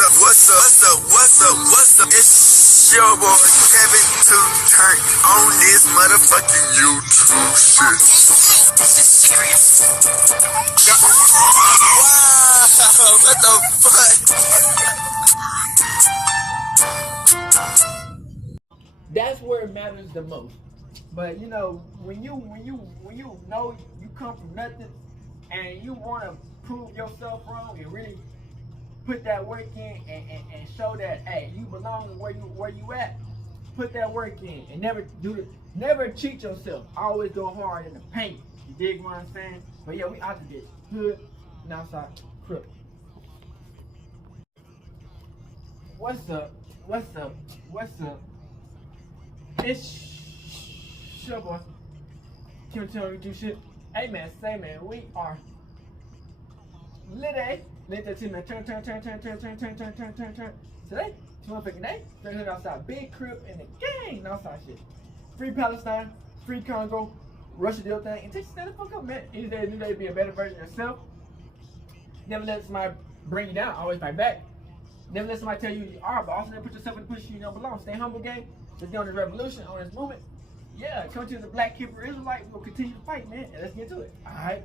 What's up? It's your boy Kevin to turn on this motherfucking YouTube shit. This is serious. Wow, what the fuck? That's where it matters the most. But you know, when you know you come from nothing and you want to prove yourself wrong and really put that work in and show that hey, you belong where you at. Put that work in and never cheat yourself. Always go hard in the paint. You dig what I'm saying? But yeah, we out to this hood and outside crook. What's up? It's your boy. Can you tell me do shit? Hey man, say man, we are lit. Turn. Today, it's motherfucking day. Straight hood outside. Big crib and the gang outside shit. Free Palestine, free Congo, Russia deal thing. And take stand the fuck up, man. Each day, new day, be a better version of yourself. Never let somebody bring you down. Always fight back. Never let somebody tell you you are, but also never put yourself in a position you don't belong. Stay humble, gang. Let's get on this revolution, on this movement. Yeah, come to the Black Hebrew Israelite. We'll continue to fight, man. And let's get to it. Alright.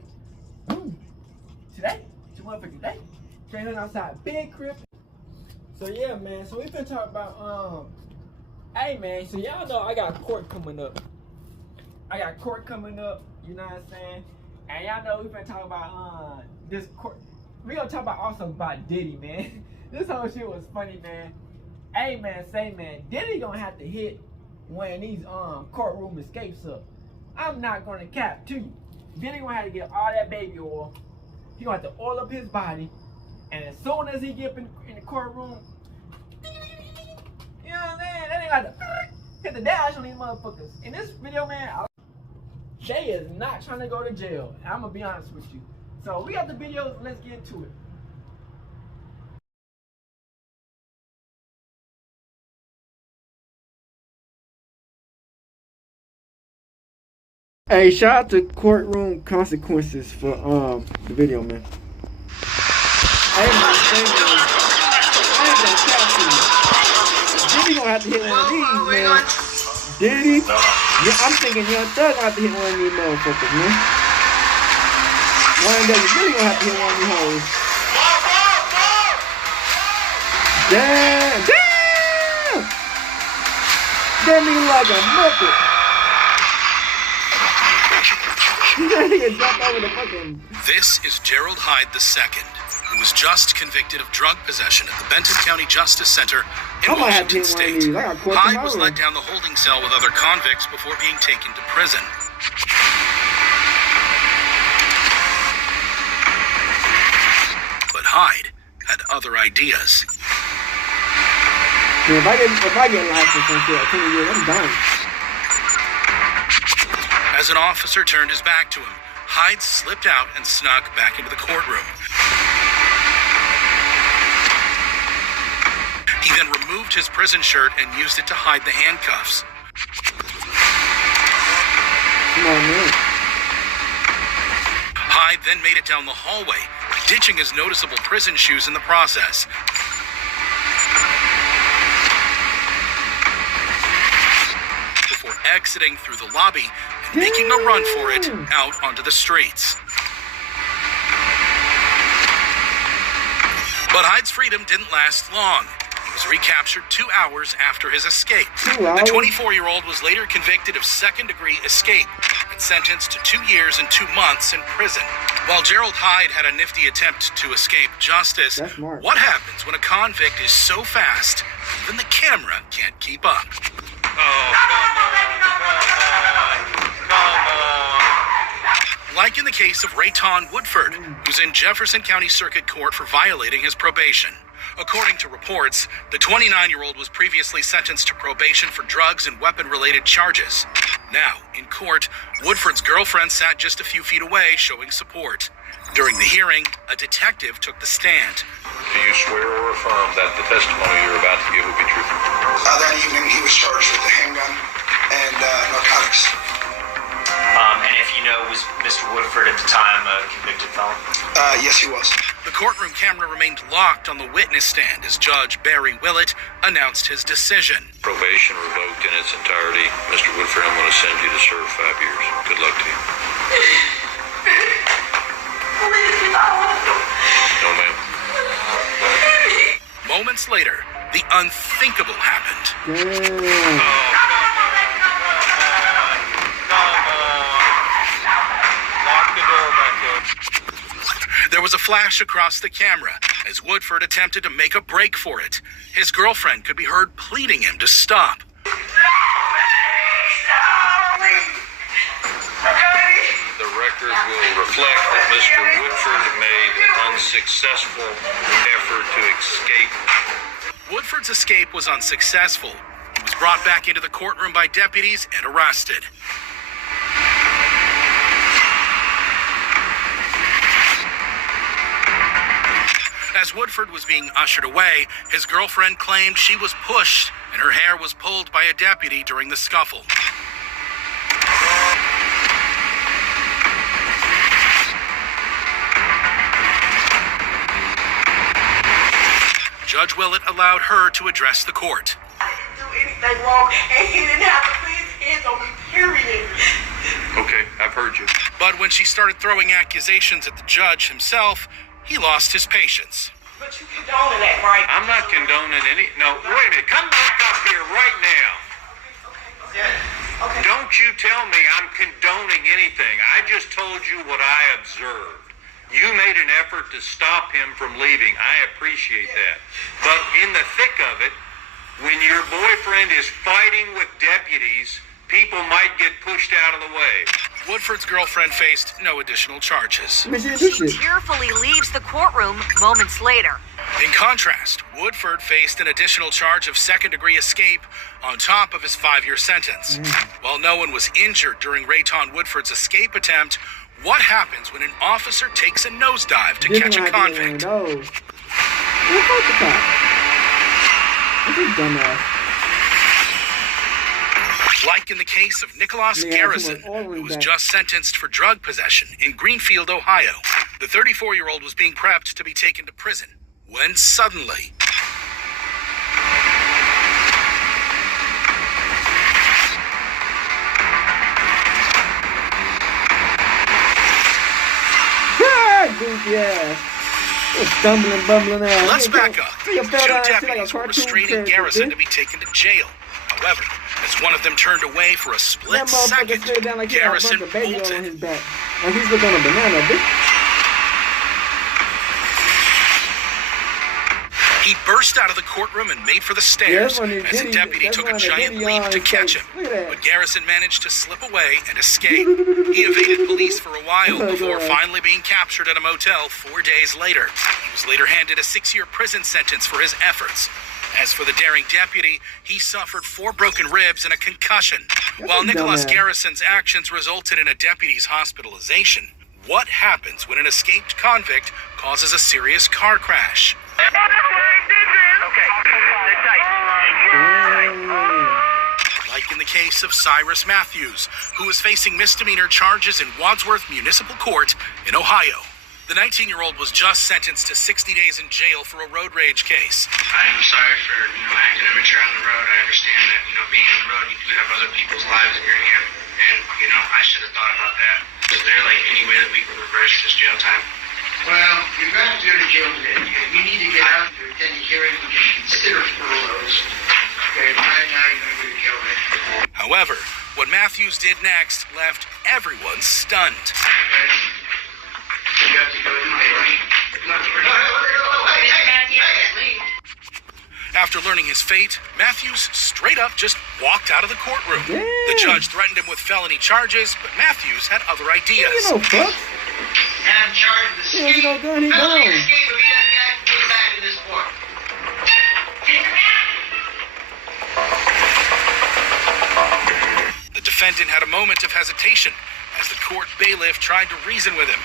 Today, it's your motherfucking day. Straight hood outside. Big crib. So yeah, man. So we been talking about hey man, so y'all know I got court coming up. You know what I'm saying? And y'all know we been talking about this court. We gonna talk about also about Diddy, man. This whole shit was funny, man. Hey man, say man, Diddy gonna have to hit when these courtroom escapes up. I'm not gonna cap to you. Diddy gonna have to get all that baby oil. He gonna have to oil up his body. And as soon as he get up in the courtroom, you know what I'm saying? That ain't got to hit the dash on these motherfuckers. In this video, man, they is not trying to go to jail. I'm gonna be honest with you. So we got the videos. Let's get into it. Hey, shout out to Courtroom Consequences for the video, man. Hey, man, I ain't gonna tell you. Diddy gonna have to hit one of these, man. Diddy? Yeah, I'm thinking Young Thug gonna have to hit one of these motherfuckers, man. One day you really gonna have to hit one of these hoes. Damn! That nigga like a muppet. This is Gerald Hyde II, who was just convicted of drug possession at the Benton County Justice Center in Washington State. Hyde was led down the holding cell with other convicts before being taken to prison. But Hyde had other ideas. Yeah, if I get life for some shit, 20 years, I'm done. As an officer turned his back to him, Hyde slipped out and snuck back into the courtroom. He then removed his prison shirt and used it to hide the handcuffs. Come on, man. Hyde then made it down the hallway, ditching his noticeable prison shoes in the process. Before exiting through the lobby and making a run for it out onto the streets. But Hyde's freedom didn't last long. He was recaptured 2 hours after his escape. The 24-year-old was later convicted of second-degree escape and sentenced to 2 years and 2 months in prison. While Gerald Hyde had a nifty attempt to escape justice, what happens when a convict is so fast, even the camera can't keep up? Like in the case of Rayon Woodford, who's in Jefferson County Circuit Court for violating his probation. According to reports, the 29-year-old was previously sentenced to probation for drugs and weapon-related charges. Now, in court, Woodford's girlfriend sat just a few feet away, showing support. During the hearing, a detective took the stand. Do you swear or affirm that the testimony you're about to give will be truthful? That evening, he was charged with a handgun and narcotics. And if you know, was Mr. Woodford at the time a convicted felon? Yes, he was. The courtroom camera remained locked on the witness stand as Judge Barry Willett announced his decision. Probation revoked in its entirety. Mr. Woodford, I'm going to send you to serve 5 years. Good luck to you. No, ma'am. Moments later, the unthinkable happened. There was a flash across the camera as Woodford attempted to make a break for it. His girlfriend could be heard pleading him to stop. The record will reflect that Mr. Woodford made an unsuccessful effort to escape. Woodford's escape was unsuccessful. He was brought back into the courtroom by deputies and arrested. As Woodford was being ushered away, his girlfriend claimed she was pushed and her hair was pulled by a deputy during the scuffle. Judge Willett allowed her to address the court. I didn't do anything wrong, and he didn't have to put his hands on me, period. Okay, I've heard you. But when she started throwing accusations at the judge himself, he lost his patience. But you condoning that, right? I'm not condoning any... No, wait a minute. Come back up here right now. Okay. Don't you tell me I'm condoning anything. I just told you what I observed. You made an effort to stop him from leaving. I appreciate that. But in the thick of it, when your boyfriend is fighting with deputies, people might get pushed out of the way. Woodford's girlfriend faced no additional charges. She tearfully leaves the courtroom moments later. In contrast, Woodford faced an additional charge of second-degree escape on top of his 5-year sentence. While no one was injured during Rayon Woodford's escape attempt, what happens when an officer takes a nosedive to catch a convict? Like in the case of Nicholas Garrison, who was just sentenced for drug possession in Greenfield, Ohio, the 34-year-old was being prepped to be taken to prison when suddenly... Bumbling Let's back up. Two deputies were restraining Garrison to be taken to jail. However, as one of them turned away for a split second, Garrison bolted. He's looking on a banana, bitch. He burst out of the courtroom and made for the stairs as a deputy took a giant leap to catch him. But Garrison managed to slip away and escape. He evaded police for a while before finally being captured at a motel 4 days later. He was later handed a 6-year prison sentence for his efforts. As for the daring deputy, he suffered 4 broken ribs and a concussion. While Nicholas Garrison's actions resulted in a deputy's hospitalization, what happens when an escaped convict causes a serious car crash? Like in the case of Cyrus Matthews, who is facing misdemeanor charges in Wadsworth Municipal Court in Ohio. The 19-year-old was just sentenced to 60 days in jail for a road rage case. I'm sorry for, acting immature on the road. I understand that, being on the road, you do have other people's lives in your hand. And, I should have thought about that. Is there, any way that we can reverse this jail time? Well, you're going to go to jail today. You need to get out to attend the hearing. We can consider furloughs. Okay, right now you're going to go to jail today. However, what Matthews did next left everyone stunned. Okay. You have to go After learning his fate, Matthews straight up just walked out of the courtroom. Damn. The judge threatened him with felony charges, but Matthews had other ideas. Fuck. I'm charged with escape. He gone, he Felony gone. escape if he doesn't get back in this court. The defendant had a moment of hesitation as the court bailiff tried to reason with him.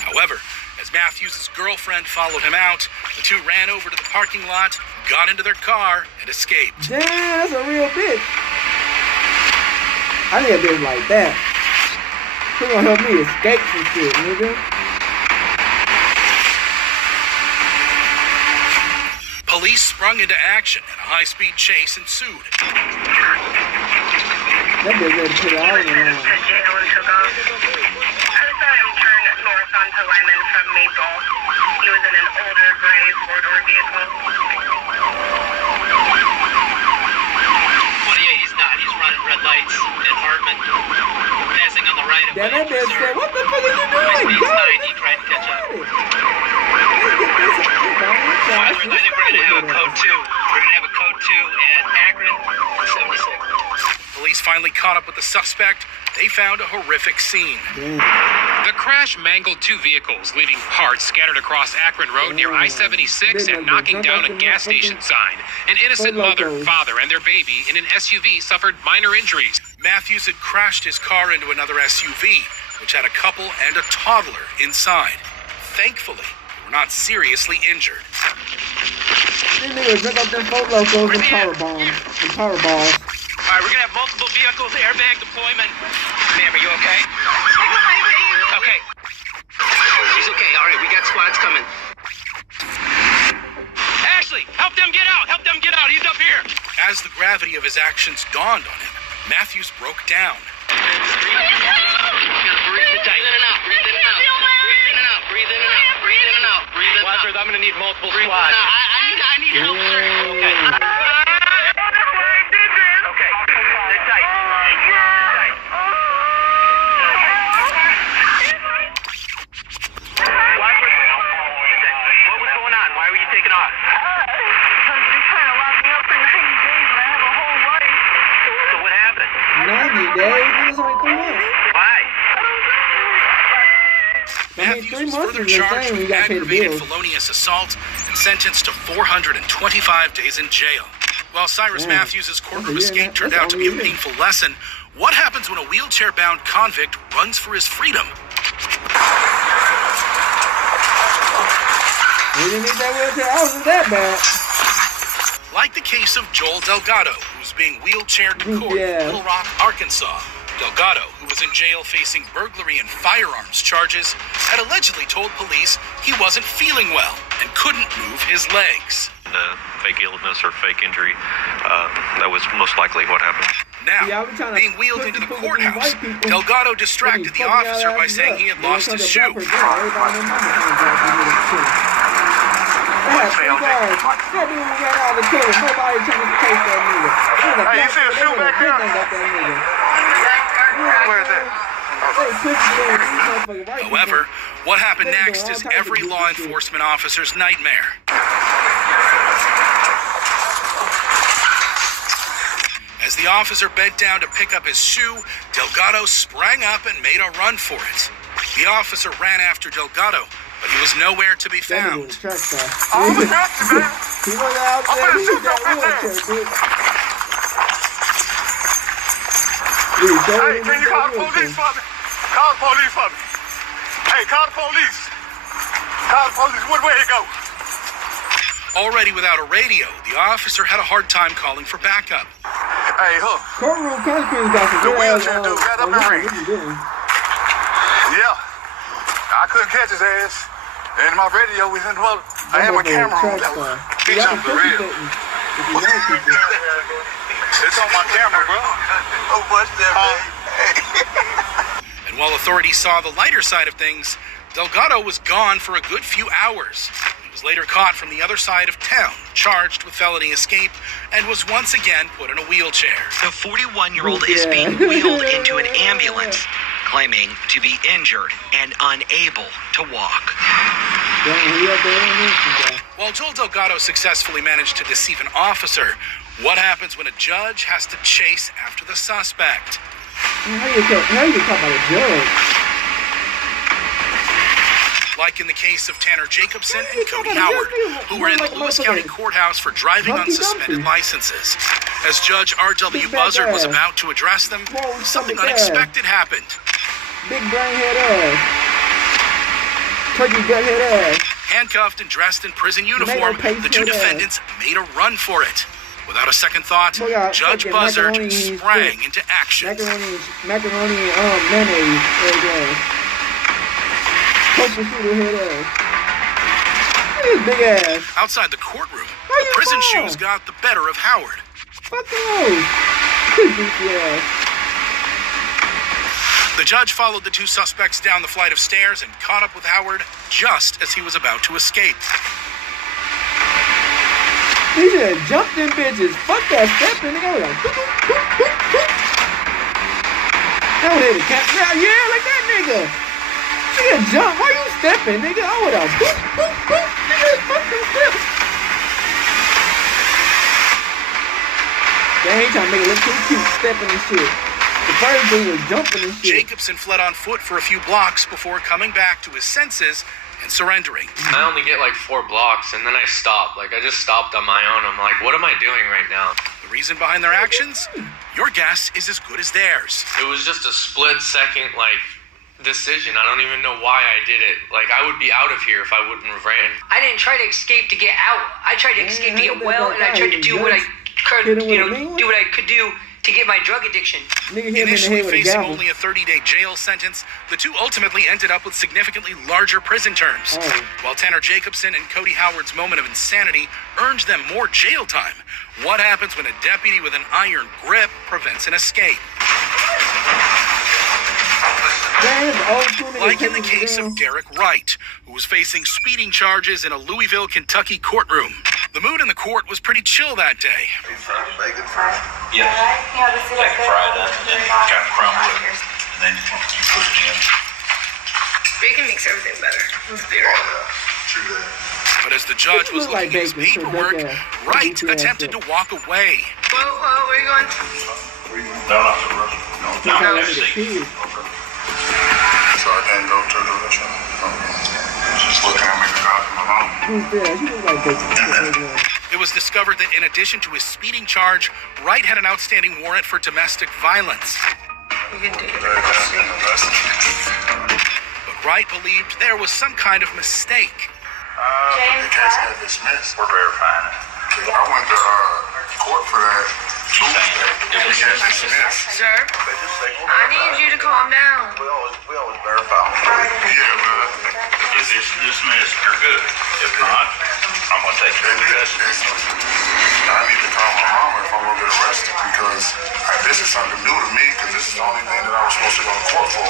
However, as Matthews' girlfriend followed him out, The two ran over to the parking lot, got into their car, and escaped. Damn, that's a real bitch. I need a bitch like that. Who's gonna help me escape some shit, nigga? Police sprung into action and a high-speed chase ensued. That bitch ready to put it all in the line. I saw him turn north onto Lyman from Maple. He was in an older gray four-door vehicle. 28, he's not. He's running red lights at Hartman. Passing on the right of way. That bitch said, what the fuck are you doing? Speed's 90, trying to catch up. I think we're going to have a code 2. We're going to have a code 2 at Akron, 76. Police finally caught up with the suspect. They found a horrific scene. The crash mangled two vehicles, leaving parts scattered across Akron Road near I-76 and knocking down a gas station sign. An innocent mother, father, and their baby in an SUV suffered minor injuries. Matthews had crashed his car into another SUV, which had a couple and a toddler inside. Thankfully, they were not seriously injured. These niggas drink up them Four Locos and power bombs and power balls. All right, we're going to have multiple vehicles, airbag deployment. Ma'am, are you okay? Okay. She's okay. All right, we got squads coming. Ashley, help them get out. Help them get out. He's up here. As the gravity of his actions dawned on him, Matthews broke down. Breathe tight. Breathe in and out. Breathe in and out. Breathe in and out. Breathe in and out. Breathe in and out. Breathe in and out. Watford, I'm going to need multiple squads. I need help, sir. Okay. Taking off. They're trying to lock me up for 90 days and I have a whole life. So what happened? 90 days? It's only 3 months. Why? Matthews was further is insane charged when you with gotta pay the aggravated bills. felonious assault and sentenced to 425 days in jail. While Cyrus Matthews' courtroom escape turned out to be a painful lesson, what happens when a wheelchair-bound convict runs for his freedom? We didn't need that wheelchair. I wasn't that bad. Like the case of Joel Delgado, who's being wheelchaired to court in Little Rock, Arkansas. Delgado, who was in jail facing burglary and firearms charges, had allegedly told police he wasn't feeling well and couldn't move his legs. Fake illness or fake injury, that was most likely what happened. Now, being wheeled into the courthouse, Delgado distracted the officer by saying he had lost his shoe. Hey, you see a shoe back there? Where is it? However, what happened next is every law enforcement officer's nightmare. As the officer bent down to pick up his shoe, Delgado sprang up and made a run for it. The officer ran after Delgado, but he was nowhere to be found. I'm the track, man. He was out there. He was that wheelchair, dude. Hey, can you call the police for me? Call the police for me. Hey, call the police. Call the police. What way to go? Already without a radio, the officer had a hard time calling for backup. Hey, Courtroom County got some the wheelchair dude got up and ran. Yeah. I couldn't catch his ass. And my radio was in the mother. I had my camera on. He's on the real. It's on my camera, bro. Oh, what's that, man? And while authorities saw the lighter side of things, Delgado was gone for a good few hours. He was later caught from the other side of town, charged with felony escape, and was once again put in a wheelchair. The 41-year-old is being wheeled into an ambulance, claiming to be injured and unable to walk. While Joel Delgado successfully managed to deceive an officer, what happens when a judge has to chase after the suspect? How you talk about a judge? Like in the case of Tanner Jacobson and Cody Howard, who were in the Lewis County Courthouse for driving on suspended licenses. As Judge R.W. Buzzard was about to address them, something unexpected happened. Big brain head ass. Turkey gut head ass. Handcuffed and dressed in prison uniform, the two defendants made a run for it. Without a second thought, Judge Buzzard sprang into action. Macaroni and mayonnaise. There you go. Purple shooter head ass. Look at his big ass. Outside the courtroom, the prison shoes got the better of Howard. Fuck those. Goofy ass. The judge followed the two suspects down the flight of stairs and caught up with Howard just as he was about to escape. He should have jumped in bitches. Fuck that step in nigga. That would hit a cat. Yeah, like that nigga. Nigga jump. Why you stepping, nigga? I would have boop, boop, boop. Nigga, fucking step. They ain't trying to make it look too cute stepping and shit. The first dude was jumping and shit. Jacobson fled on foot for a few blocks before coming back to his senses and surrendering. I only get like 4 blocks and then I stop. Like I just stopped on my own. I'm like, what am I doing right now? The reason behind their actions? Your guess is as good as theirs. It was just a split second decision. I don't even know why I did it. Like I would be out of here if I wouldn't have ran. I didn't try to escape to get out. I tried to escape to get well, and I tried to do what I could, do what I could do to get my drug addiction. Initially facing only a 30-day jail sentence, the two ultimately ended up with significantly larger prison terms. While Tanner Jacobson and Cody Howard's moment of insanity earned them more jail time, what happens when a deputy with an iron grip prevents an escape? Like in the case of Gerald Hyde, who was facing speeding charges in a Louisville, Kentucky courtroom. The mood in the court was pretty chill that day. Bacon fry? Yes. Bacon fry done, and then got crumble it, and then you put it in. Bacon makes everything better. Let's be real. True that. But as the judge was looking at his paperwork, Wright attempted to walk away. Whoa, where are you going? No, not the restaurant. No, that's the so I can't go to the restaurant. Just looking at me to go to my mom. It was discovered that in addition to his speeding charge, Wright had an outstanding warrant for domestic violence. You can take it. But Wright believed there was some kind of mistake. The case got dismissed. We're verifying it. I went to court for that Tuesday. It was dismissed. Sir, I need you to calm down. We always verify. Yeah, but if it's dismissed, you're good. If not, I'm going to take you to justice. I need to call my mama if I'm going to get arrested because this is something new to me because this is the only thing that I was supposed to go to court for.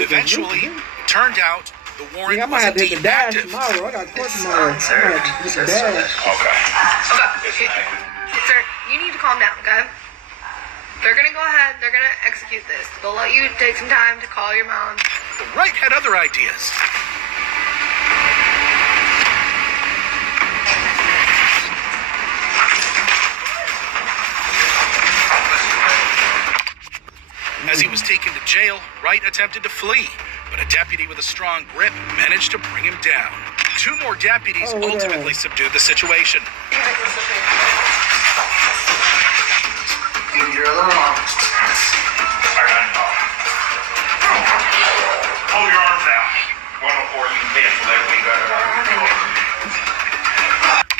Eventually, it turned out the warrant I might have to hit the dash tomorrow. I got court tomorrow. Sir, Okay. Sir, you need to calm down, okay? They're gonna go ahead, they're gonna execute this. They'll let you take some time to call your mom. But Wright had other ideas. As he was taken to jail, Wright attempted to flee, but a deputy with a strong grip managed to bring him down. 2 more deputies ultimately subdued the situation. Give your other arm. I got it. Hold your arms out. One before you can so that we got it.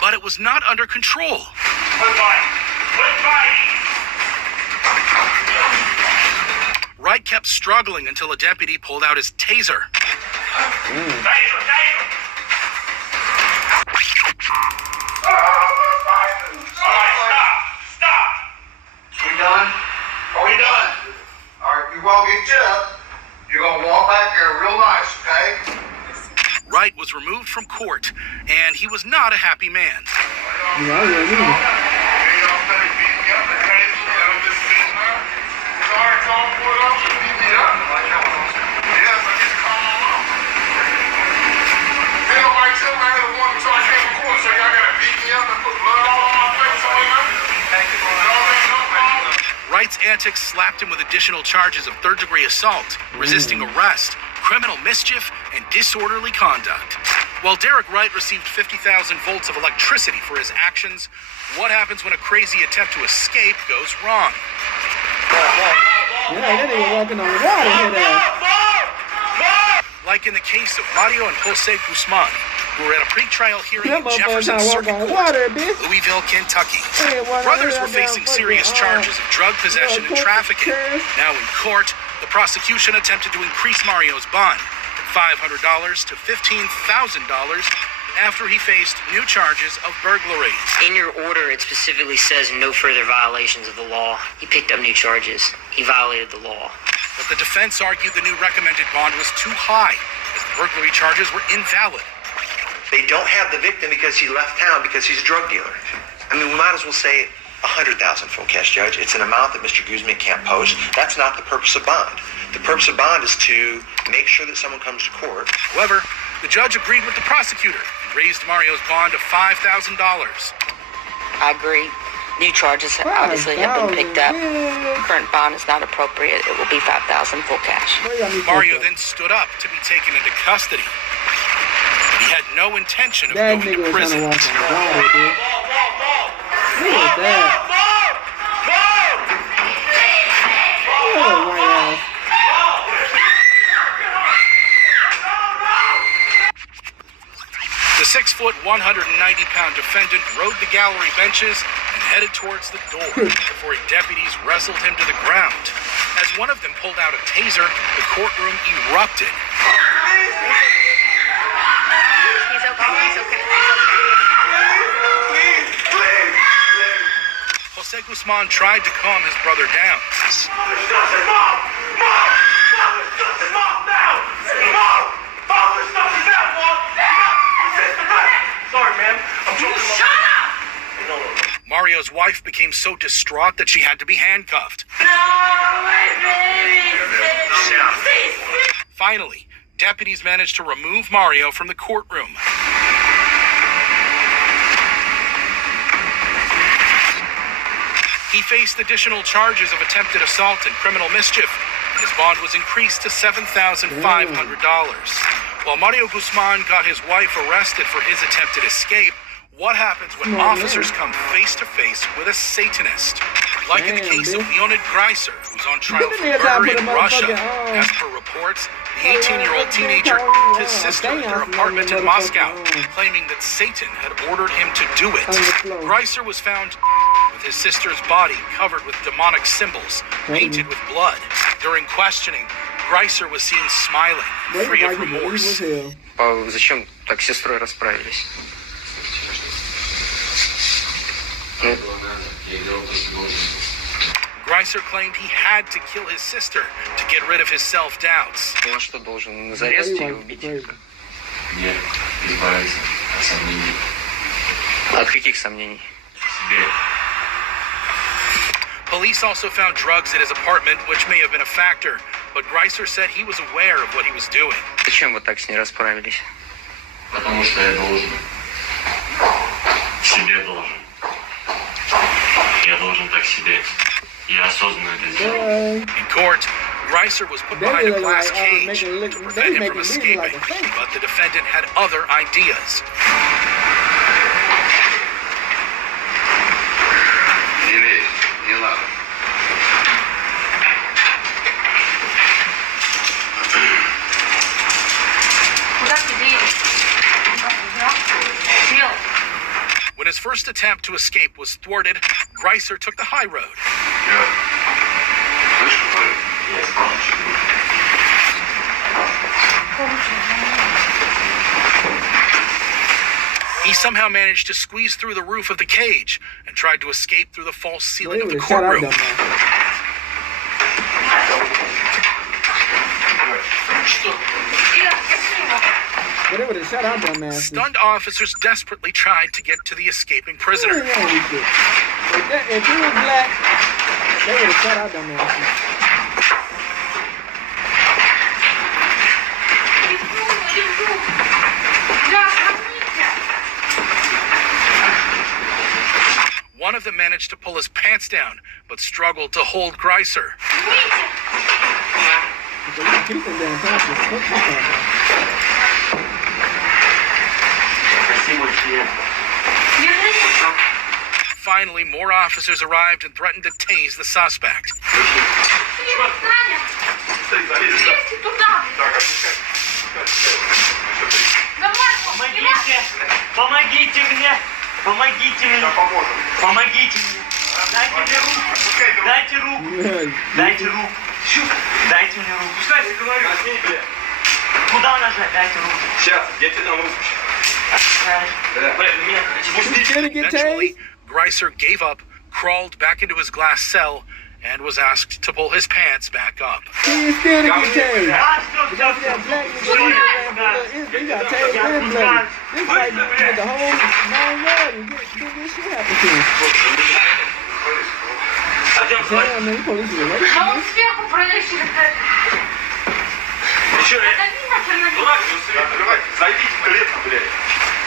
But it was not under control. Quit fighting. Wright kept struggling until a deputy pulled out his taser. Taser. Stop. We done? Are we done? All right, you won't get up. You're going to walk back there real nice, okay? Wright was removed from court, and he was not a happy man. Wright's antics slapped him with additional charges of third-degree assault, resisting arrest, criminal mischief, and disorderly conduct. While Derek Wright received 50,000 volts of electricity for his actions, what happens when a crazy attempt to escape goes wrong? Yeah, that nigga walking on the water here. Like in the case of Mario and Jose Gusman, who were at a pretrial hearing in Jefferson Circuit Court, Louisville, Kentucky. Brothers were facing serious charges of drug possession and trafficking. Now in court, the prosecution attempted to increase Mario's bond from $500 to $15,000 after he faced new charges of burglary. In your order, it specifically says no further violations of the law. He picked up new charges. He violated the law. But the defense argued the new recommended bond was too high, as the burglary charges were invalid. They don't have the victim because he left town because he's a drug dealer. I mean, we might as well say $100,000 full cash, Judge. It's an amount that Mr. Gusman can't post. That's not the purpose of bond. The purpose of bond is to make sure that someone comes to court. However, the judge agreed with the prosecutor and raised Mario's bond to $5,000. I agree. New charges obviously have been picked up. Current bond is not appropriate. It will be $5,000 full cash. Mario then stood up to be taken into custody. He had no intention of going to prison. Look at that. The 6-foot, 190-pound defendant rode the gallery benches and headed towards the door before deputies wrestled him to the ground. As one of them pulled out a taser, the courtroom erupted. He's okay. Jose Gusman tried to calm his brother down. Sorry, man. I'm talking about... Shut up! Mario's wife became so distraught that she had to be handcuffed. Finally, deputies managed to remove Mario from the courtroom. He faced additional charges of attempted assault and criminal mischief, and his bond was increased to $7,500. While Mario Gusman got his wife arrested for his attempted escape, what happens when officers come face-to-face with a Satanist? Like in the case of Leonid Greyser, who's on trial for murder in Russia. As per reports, the 18-year-old teenager killed his sister in their apartment in Moscow, claiming that Satan had ordered him to do it. Greyser was found with his sister's body covered with demonic symbols, painted with blood. During questioning, Greyser was seen smiling, free of remorse. Зачем так с сестрой расправились? Greyser claimed he had to kill his sister to get rid of his self-doubts. Он что, должен зарезать или убить? Нет, избавиться от сомнений. От каких сомнений? Себе. Police also found drugs at his apartment, which may have been a factor, but Greyser said he was aware of what he was doing. Зачем вы так с ней расправились? Потому что я должен. Себе должен. Я должен так себе. Я осознанно это сделал. In court, Greyser was put behind a glass cage to prevent him from escaping, but the defendant had other ideas. Не лезь, не надо. Куда ты едешь? Сел. When his first attempt to escape was thwarted, Greyser took the high road. He somehow managed to squeeze through the roof of the cage and tried to escape through the false ceiling of the courtroom. Stunned officers desperately tried to get to the escaping prisoner. If he was black, they would have shot out them asses. One of them managed to pull his pants down, but struggled to hold Greyser. Finally, more officers arrived and threatened to tase the suspect. Помогите! Помогите мне! Помогите мне! Помогите мне! Дайте мне руку! Дайте руку! Дайте руку! Дайте мне руку! Пускайте, говорю! Куда нажать? Дайте руку! Сейчас, я тебе дам руку. Eventually, Greyser gave up, crawled back into his glass cell, and was asked to pull his pants back up. He's still to get changed. You got that black you got changed and bloody. This like you get the whole 9 yards and get this shit happen to him. Damn, man, police is away from this.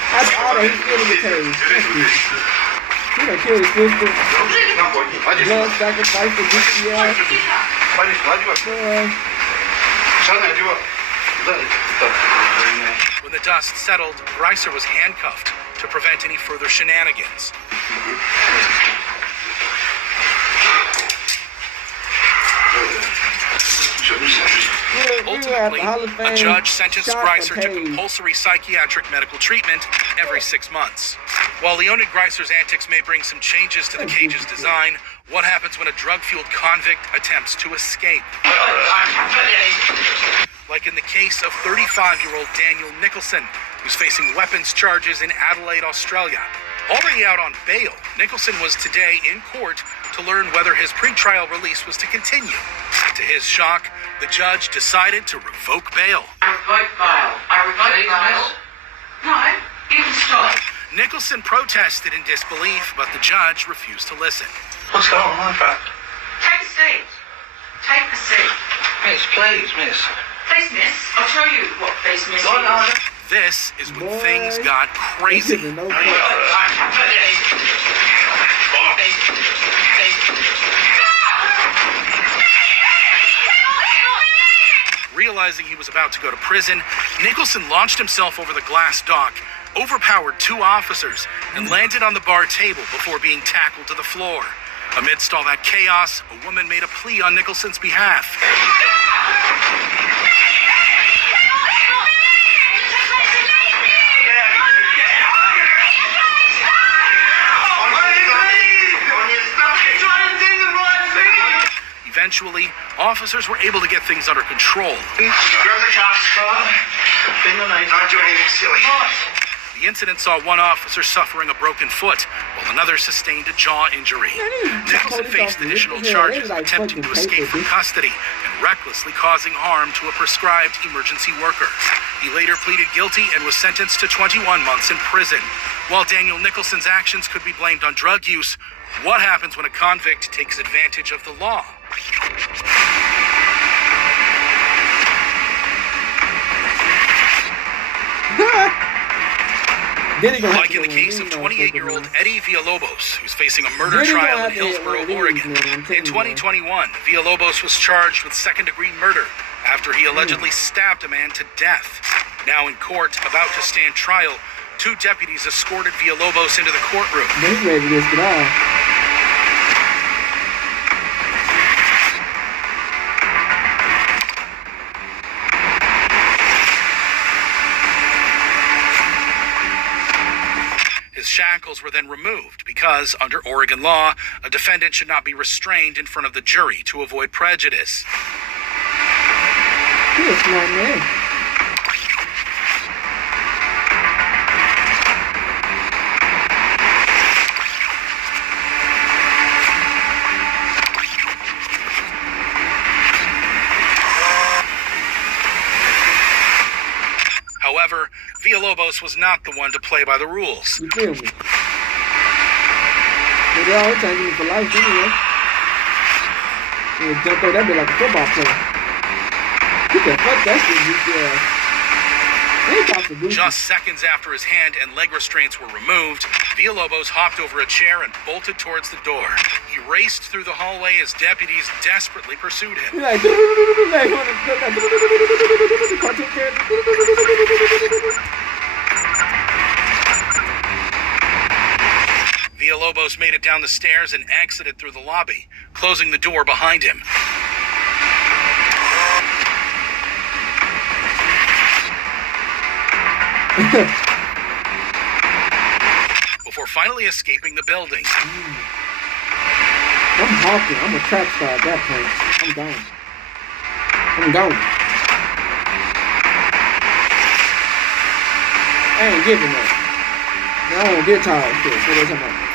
That's all that he's still to get changed. He done killed his sister. Blood sacrifice for DCL. When the dust settled, Greyser was handcuffed to prevent any further shenanigans. Ultimately, a judge sentenced Greyser to compulsory psychiatric medical treatment every 6 months. While Leonid Greyser's antics may bring some changes to the cage's design, what happens when a drug-fueled convict attempts to escape? Like in the case of 35-year-old Daniel Nicholson, who's facing weapons charges in Adelaide, Australia. Already out on bail, Nicholson was today in court to learn whether his pretrial release was to continue. To his shock, the judge decided to revoke bail. I revoke bail. I revoke bail? No, you can stop. Nicholson protested in disbelief, but the judge refused to listen. What's going on, Pat? Take a seat. Take a seat. Miss, please, miss. Please, miss. I'll show you what please, miss is. This is when things got crazy. Realizing he was about to go to prison, Nicholson launched himself over the glass dock, overpowered 2 officers, and landed on the bar table before being tackled to the floor. Amidst all that chaos, a woman made a plea on Nicholson's behalf. Eventually, officers were able to get things under control. Grab the cops, Not doing anything silly. The incident saw one officer suffering a broken foot, while another sustained a jaw injury. Nicholson faced additional charges of attempting to escape from custody and recklessly causing harm to a prescribed emergency worker. He later pleaded guilty and was sentenced to 21 months in prison. While Daniel Nicholson's actions could be blamed on drug use, what happens when a convict takes advantage of the law? Like in the case of 28-year-old Eddie Villalobos, who's facing a murder trial in Hillsboro, Oregon. In 2021, Villalobos was charged with second-degree murder after he allegedly stabbed a man to death. Now in court, about to stand trial, 2 deputies escorted Villalobos into the courtroom. He's ready to get out. His shackles were then removed because, under Oregon law, a defendant should not be restrained in front of the jury to avoid prejudice. He's a smart man. However, Villalobos was not the one to play by the rules. You feel me? They're always trying to get for life anyway. You jump on that bit like a football player. You can fuck that shit, Just seconds after his hand and leg restraints were removed, Villalobos hopped over a chair and bolted towards the door. He raced through the hallway as deputies desperately pursued him. Like, cartoon character. Villalobos made it down the stairs and exited through the lobby, closing the door behind him. before finally escaping the building. I'm hawking. I'm a track star at that point. I'm gone. I'm gone. I ain't giving up. I don't get tired of shit. What are you talking about?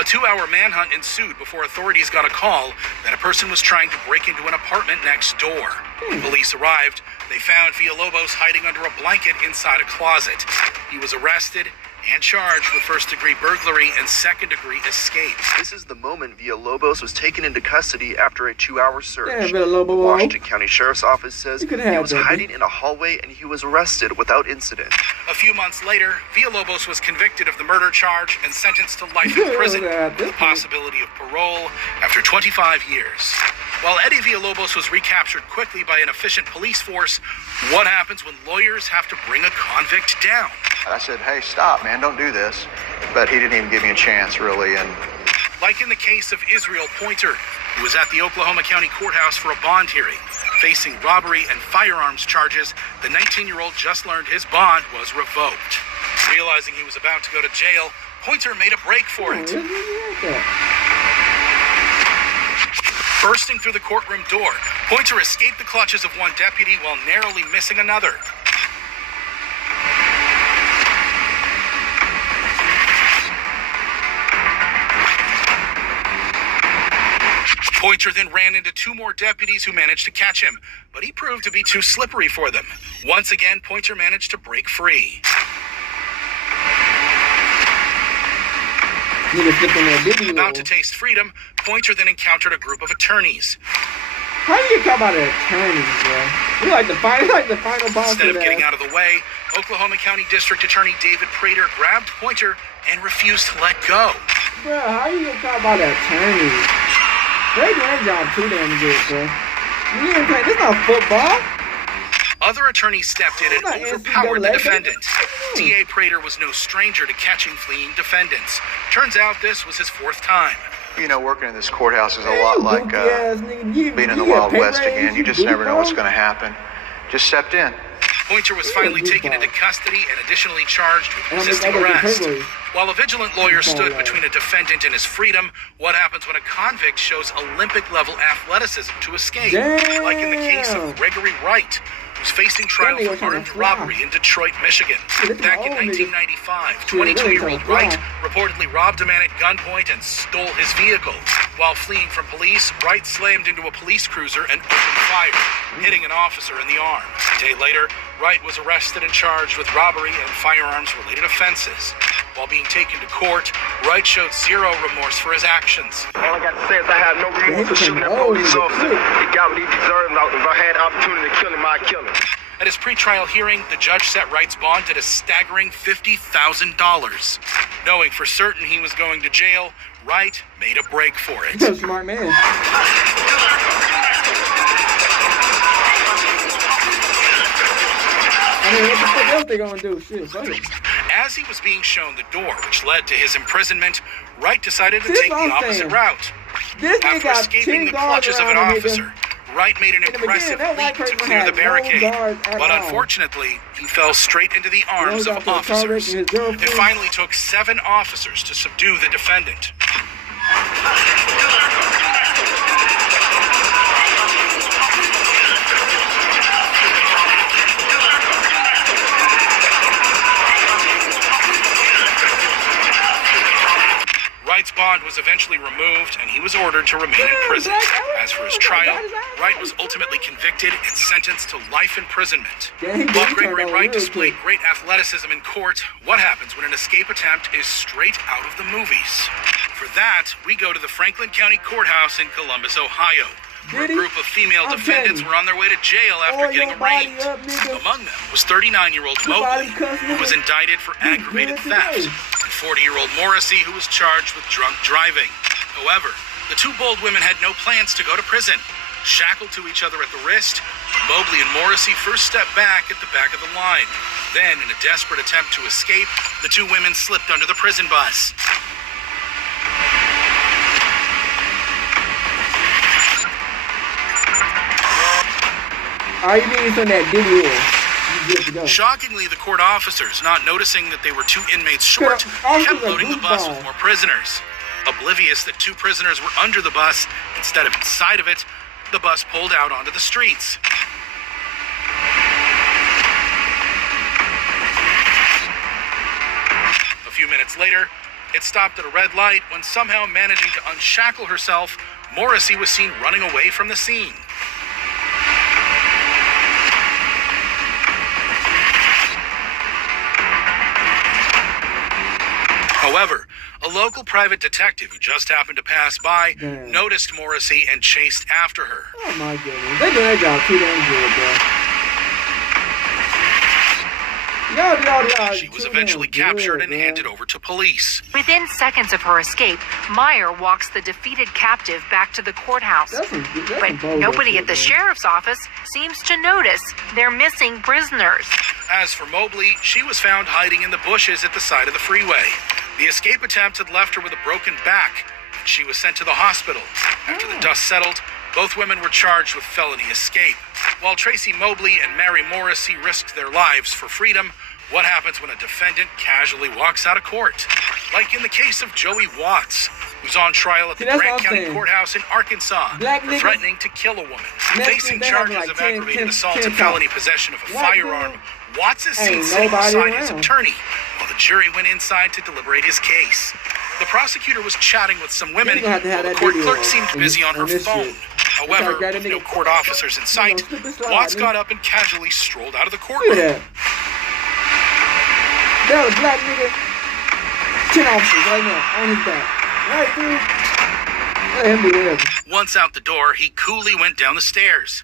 A 2-hour manhunt ensued before authorities got a call that a person was trying to break into an apartment next door. When police arrived, they found Villalobos hiding under a blanket inside a closet. He was arrested and charged with first-degree burglary and second-degree escape. This is the moment Villalobos was taken into custody after a 2-hour search. Yeah, The Washington County Sheriff's Office says he was that, hiding in a hallway and he was arrested without incident. A few months later, Villalobos was convicted of the murder charge and sentenced to life in prison with the possibility of parole after 25 years. While Eddie Villalobos was recaptured quickly by an efficient police force, what happens when lawyers have to bring a convict down? I said, hey, stop, man, don't do this. But he didn't even give me a chance, really. And like in the case of Israel Pointer, who was at the Oklahoma County Courthouse for a bond hearing. Facing robbery and firearms charges, the 19-year-old just learned his bond was revoked. Realizing he was about to go to jail, Pointer made a break for it. Bursting through the courtroom door, Pointer escaped the clutches of one deputy while narrowly missing another. Pointer then ran into 2 more deputies who managed to catch him, but he proved to be too slippery for them. Once again, Pointer managed to break free. About to taste freedom, Pointer then encountered a group of attorneys. How do you come out of attorneys, bro? You like the final boss. Instead of getting out of the way, Oklahoma County District Attorney David Prater grabbed Pointer and refused to let go. Bro, how you gonna talk about attorneys? They do their job too damn good, bro. You ain't playing. This not football. Other attorneys stepped in and overpowered the defendant. D.A. Prater was no stranger to catching fleeing defendants. Turns out this was his 4th time. you know, working in this courthouse is a lot like being in the Wild West again. You just never know what's going to happen. Just stepped in. Pointer was finally taken into custody and additionally charged with resisting arrest. While a vigilant lawyer stood between a defendant and his freedom, what happens when a convict shows Olympic-level athleticism to escape? Like in the case of Gregory Wright, who's facing trial for armed robbery in Detroit, Michigan. Back in 1995, 22-year-old Wright reportedly robbed a man at gunpoint and stole his vehicle. While fleeing from police, Wright slammed into a police cruiser and opened fire, hitting an officer in the arm. A day later, Wright was arrested and charged with robbery and firearms-related offenses. While being taken to court, Wright showed zero remorse for his actions. All I got to say is I have no remorse for shooting that police officer. He got what he deserved. If I had the opportunity to kill him, I'd kill him. At his pretrial hearing, the judge set Wright's bond at a staggering $50,000. Knowing for certain he was going to jail, Wright made a break for it. He's a smart man. I mean, what the fuck else they gonna do? Shit, fuck it. As he was being shown the door which led to his imprisonment, Wright decided to take the opposite route. After escaping the clutches of an officer, Wright made an impressive leap to clear the barricade, but unfortunately, he fell straight into the arms of officers. It finally took 7 officers to subdue the defendant. Wright's bond was eventually removed, and he was ordered to remain in prison. As for his trial, Wright was ultimately convicted and sentenced to life imprisonment. While Gregory Wright displayed great athleticism in court, what happens when an escape attempt is straight out of the movies? For that, we go to the Franklin County Courthouse in Columbus, Ohio, where a group of female defendants were on their way to jail after getting arraigned. Among them was 39-year-old Mobley, who was indicted for aggravated theft, and 40-year-old Morrissey, who was charged with drunk driving. However, the 2 bold women had no plans to go to prison. Shackled to each other at the wrist, Mobley and Morrissey first stepped back at the back of the line. Then, in a desperate attempt to escape, the 2 women slipped under the prison bus. All you need is on that Diddy. Shockingly, the court officers, not noticing that they were 2 inmates short, kept loading the bus with more prisoners. Oblivious that 2 prisoners were under the bus instead of inside of it, the bus pulled out onto the streets. A few minutes later, it stopped at a red light when, somehow managing to unshackle herself, Morrissey was seen running away from the scene. However, a local private detective who just happened to pass by noticed Morrissey and chased after her. Oh my goodness. They do their job too damn good, bro. She was eventually captured and handed over to police. Within seconds of her escape, Meyer walks the defeated captive back to the courthouse. But nobody at the sheriff's office seems to notice they're missing prisoners. As for Mobley, she was found hiding in the bushes at the side of the freeway. The escape attempt had left her with a broken back, and she was sent to the hospital. After the dust settled, both women were charged with felony escape. While Tracy Mobley and Mary Morrissey risked their lives for freedom, what happens when a defendant casually walks out of court? Like in the case of Joey Watts, who's on trial at the Grant County Courthouse in Arkansas for threatening to kill a woman. Facing charges of aggravated assault and felony possession of a firearm, Watts is seen sitting beside his attorney while the jury went inside to deliberate his case. The prosecutor was chatting with some women while the court clerk seemed busy on her phone. However, with no court officers in sight, Watts got up and casually strolled out of the courtroom. That was a black nigga. 10 officers right now on his back. Right, dude. Let him do whatever. Once out the door, he coolly went down the stairs.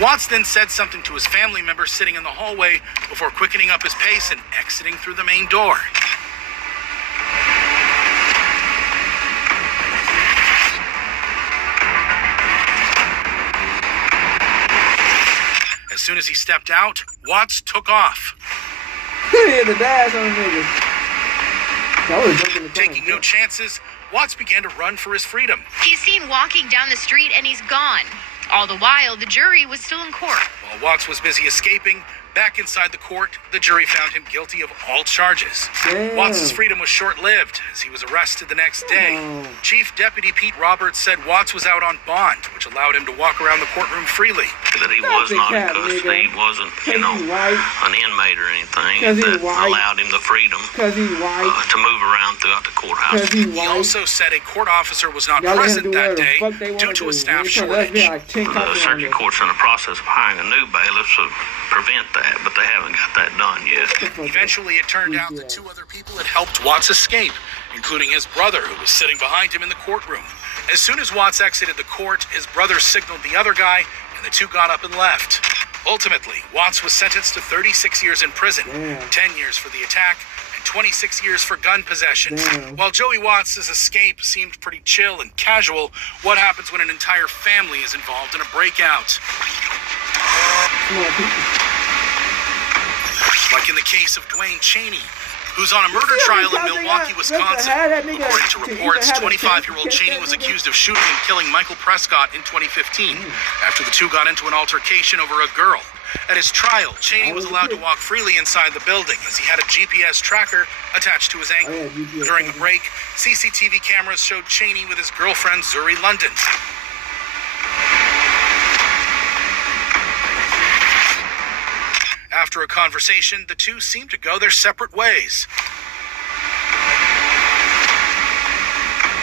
Watts then said something to his family member sitting in the hallway before quickening up his pace and exiting through the main door. As soon as he stepped out, Watts took off. The dash on niggas. Taking no chances, Watts began to run for his freedom. He's seen walking down the street and he's gone. All the while, the jury was still in court. While Watts was busy escaping, back inside the court, the jury found him guilty of all charges. Watts' freedom was short-lived, as he was arrested the next day. Chief Deputy Pete Roberts said Watts was out on bond, which allowed him to walk around the courtroom freely. That he was not in custody, he wasn't, an inmate or anything. That allowed him the freedom to move around throughout the courthouse. He also said a court officer was not present that day due to a staff shortage. The circuit court's in the process of hiring a new bailiff to prevent that, but they haven't got that done yet. Eventually, it turned out that 2 other people had helped Watts escape, including his brother, who was sitting behind him in the courtroom. As soon as Watts exited the court, his brother signaled the other guy, and the 2 got up and left. Ultimately, Watts was sentenced to 36 years in prison, 10 years for the attack, and 26 years for gun possession. While Joey Watts' escape seemed pretty chill and casual, what happens when an entire family is involved in a breakout? Like in the case of Dwayne Cheney, who's on a murder trial in Milwaukee, Wisconsin. According to reports, 25-year-old Cheney was accused of shooting and killing Michael Prescott in 2015 after the 2 got into an altercation over a girl. At his trial, Cheney was allowed to walk freely inside the building as he had a GPS tracker attached to his ankle. During the break, CCTV cameras showed Cheney with his girlfriend, Zuri London. After a conversation, the 2 seemed to go their separate ways.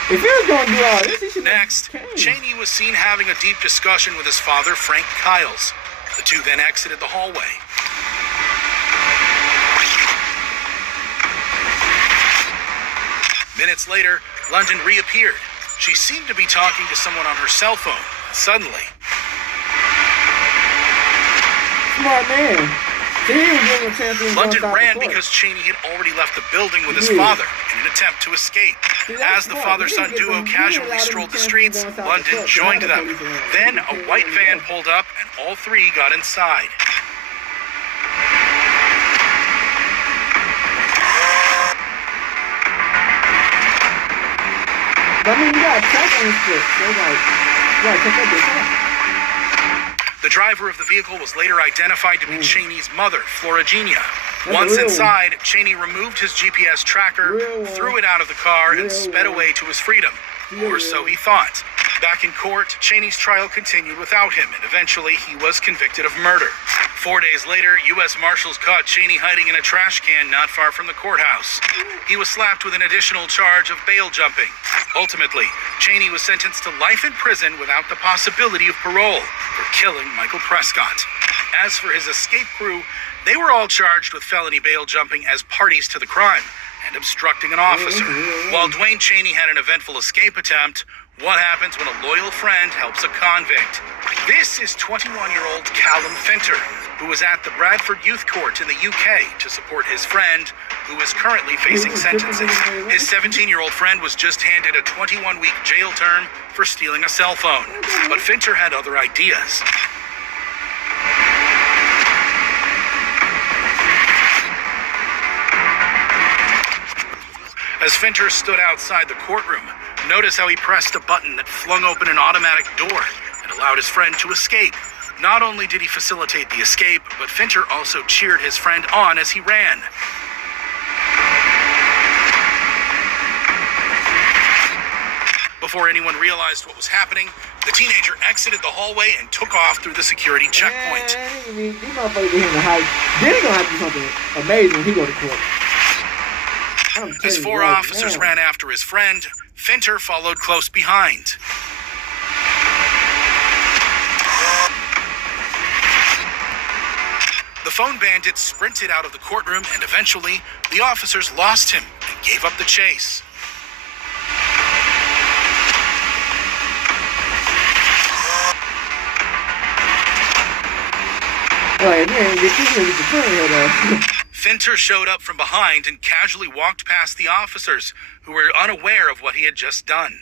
If he was going to do all this, he should. Next, Cheney was seen having a deep discussion with his father, Frank Kiles. The 2 then exited the hallway. Minutes later, London reappeared. She seemed to be talking to someone on her cell phone. Suddenly, smart man. London ran because Cheney had already left the building with his father in an attempt to escape. As the father-son duo casually strolled the streets, London joined them. Then a white van pulled up and all 3 got inside. But I mean, you got a track on his foot, so like, you gotta check that bitch out. The driver of the vehicle was later identified to be Cheney's mother, Florigenia. Once inside, Cheney removed his GPS tracker, threw it out of the car, and sped away to his freedom. Or so he thought. Back in court, Cheney's trial continued without him, and eventually he was convicted of murder. 4 days later, U.S. Marshals caught Cheney hiding in a trash can not far from the courthouse. He was slapped with an additional charge of bail jumping. Ultimately, Cheney was sentenced to life in prison without the possibility of parole for killing Michael Prescott. As for his escape crew, they were all charged with felony bail jumping as parties to the crime and obstructing an officer. While Dwayne Cheney had an eventful escape attempt, what happens when a loyal friend helps a convict? This is 21-year-old Callum Finter, who was at the Bradford Youth Court in the UK to support his friend, who is currently facing sentencing. His 17-year-old friend was just handed a 21-week jail term for stealing a cell phone, but Finter had other ideas. As Finter stood outside the courtroom, notice how he pressed a button that flung open an automatic door and allowed his friend to escape. Not only did he facilitate the escape, but Finter also cheered his friend on as he ran. Before anyone realized what was happening, the teenager exited the hallway and took off through the security checkpoint. These motherfuckers get him to hype. Then he's gonna have to do something amazing when he go to court. As four officers ran after his friend, Finter followed close behind. The phone bandit sprinted out of the courtroom, and eventually, the officers lost him and gave up the chase. Finter showed up from behind and casually walked past the officers, who were unaware of what he had just done.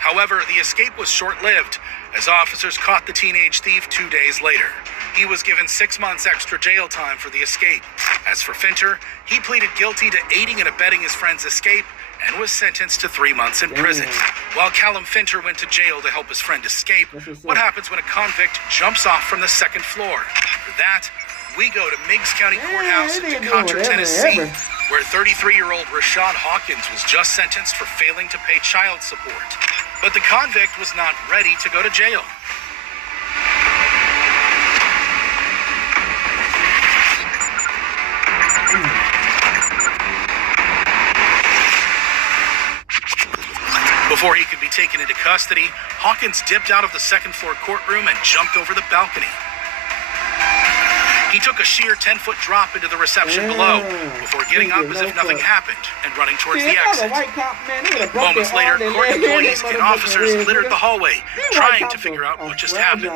However, the escape was short-lived, as officers caught the teenage thief 2 days later. He was given 6 months extra jail time for the escape. As for Finter, he pleaded guilty to aiding and abetting his friend's escape and was sentenced to 3 months in prison. While Callum Finter went to jail to help his friend escape, what happens when a convict jumps off from the second floor? For that, we go to Meigs County Courthouse in Decatur, Tennessee, where 33-year-old Rashad Hawkins was just sentenced for failing to pay child support. But the convict was not ready to go to jail. Before he could be taken into custody, Hawkins dipped out of the second-floor courtroom and jumped over the balcony. He took a sheer 10-foot drop into the reception below before getting up as if nothing happened and running towards the exit. Moments later, court employees and officers littered the hallway, trying to figure out what just happened.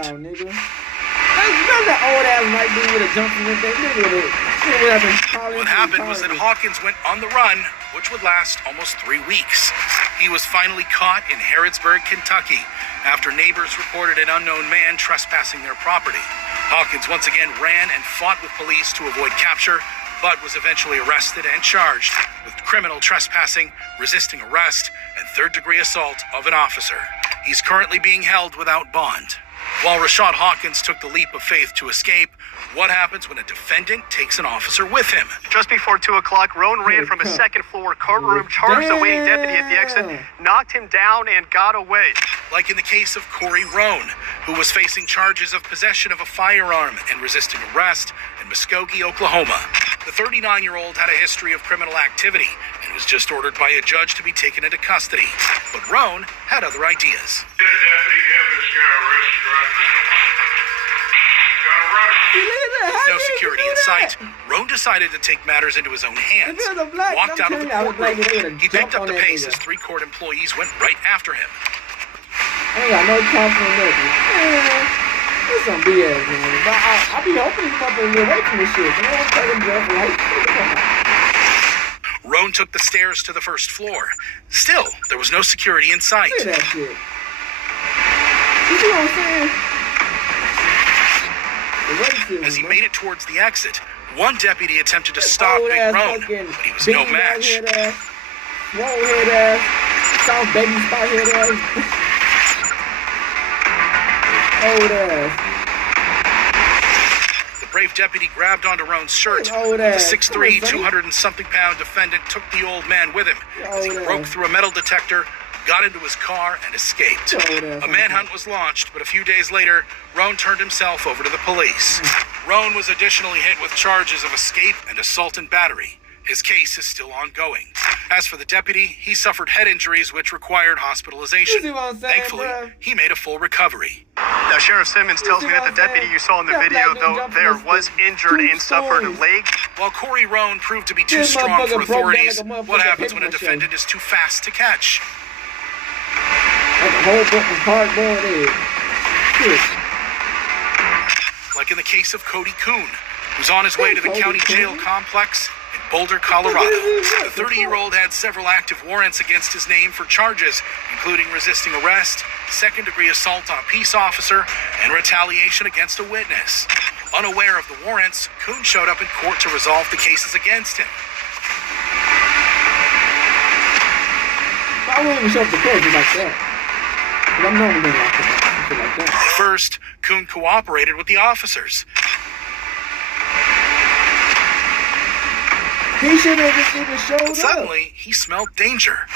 What happened was that Hawkins went on the run, which would last almost 3 weeks. He was finally caught in Harrodsburg, Kentucky, after neighbors reported an unknown man trespassing their property. Hawkins once again ran and fought with police to avoid capture, but was eventually arrested and charged with criminal trespassing, resisting arrest, and third-degree assault of an officer. He's currently being held without bond. While Rashad Hawkins took the leap of faith to escape, what happens when a defendant takes an officer with him? Just before 2 o'clock, Rone ran from a second-floor courtroom, charged the waiting deputy at the exit, knocked him down, and got away. Like in the case of Cory Rone, who was facing charges of possession of a firearm and resisting arrest in Muskogee, Oklahoma. The 39-year-old had a history of criminal activity and was just ordered by a judge to be taken into custody. But Rone had other ideas. No security in sight, Rone decided to take matters into his own hands. Walked out of the courtroom. He picked up the pace as 3 court employees went right after him. I ain't got no confidence in nothing. It's some BS, man. But I be hoping these motherfuckers get away from this shit. I don't take them jail for life. Rone took the stairs to the first floor. Still, there was no security in sight. Look at that shit. You see what I'm saying? As he made it towards the exit, One deputy attempted to stop Big Rone, but he was no match. Swole-head ass, soft baby spot head ass, old ass. The brave deputy grabbed onto Rone's shirt. The 6'3", 200-and-something-pound defendant took the old man with him as he broke through a metal detector, got into his car, and escaped. A manhunt was launched, but a few days later, Rone turned himself over to the police. Rone was additionally hit with charges of escape and assault and battery. His case is still ongoing. As for the deputy, he suffered head injuries which required hospitalization. Thankfully, he made a full recovery. Now, Sheriff Simmons tells me that the deputy you saw in the video, though, there was injured and suffered a leg. While Cory Rone proved to be too strong for authorities, what happens when a defendant is too fast to catch? Like a whole book of cardboard egg. Like in the case of Cody Coon, who's on his way to the county jail complex in Boulder, Colorado. The 30-year-old had several active warrants against his name for charges, including resisting arrest, second-degree assault on a peace officer, and retaliation against a witness. Unaware of the warrants, Coon showed up in court to resolve the cases against him. I wouldn't even show up to court just like that. I'm normally like that. At first, Coon cooperated with the officers. He should have just even showed up. Suddenly, he smelled danger.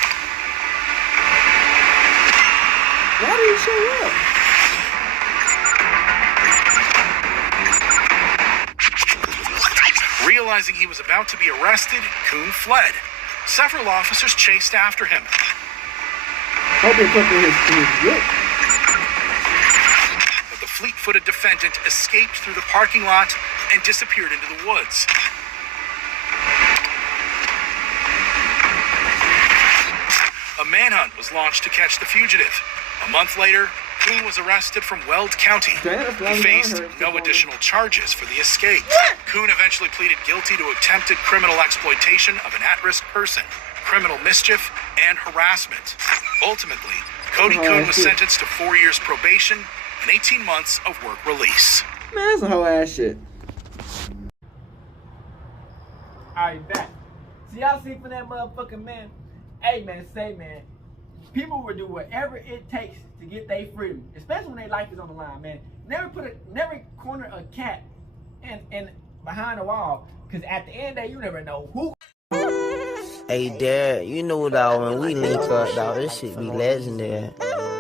Why did he show up? Realizing he was about to be arrested, Coon fled. Several officers chased after him. Hope he put his whip. But the fleet-footed defendant escaped through the parking lot and disappeared into the woods. A manhunt was launched to catch the fugitive. A month later, Coon was arrested from Weld County. He faced no additional charges for the escape. Coon eventually pleaded guilty to attempted criminal exploitation of an at-risk person, criminal mischief, and harassment. Ultimately, Cody Coon was sentenced to 4 years probation and 18 months of work release. Man, that's a whole ass shit. Alright, back. See, y'all see from that motherfucking man? Hey, man, say, man, people will do whatever it takes to get their freedom, especially when their life is on the line, man. Never corner a cat and behind a wall, because at the end of the day, you never know who. Hey, Dad, you know, dog, when we link up, dog, this shit be legendary.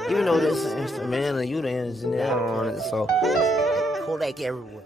You know this instrumental, you the engineer on it, so Kodak everywhere.